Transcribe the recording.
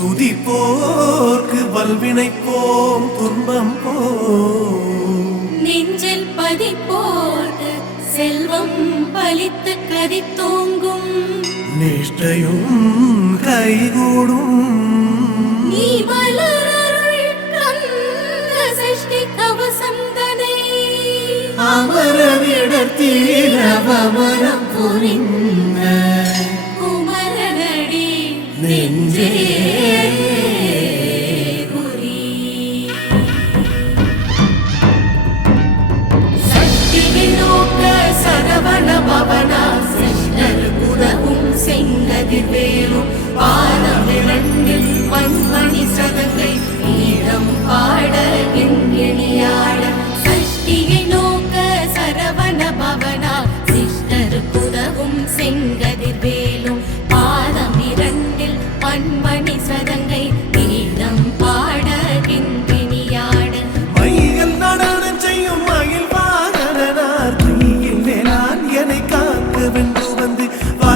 துதிப்போர்க்கு வல்வினை போம் துன்பம் போம் நெஞ்சில் பதிப்போர்க்கு செல்வம் பலித்து கதித்தோங்கும் நிஷ்டையும் கைகூடும் நீ வளரருள் கந்த சஷ்டி கவசந்தனை அமரவிடத்தீரவமரம் புரிந்த குமரனடி நெஞ்சே குறி சக்தி வினோக்க சரவண பவனா சிஷ்ணர் குதவும் செங்கதிர் வேலும் பாத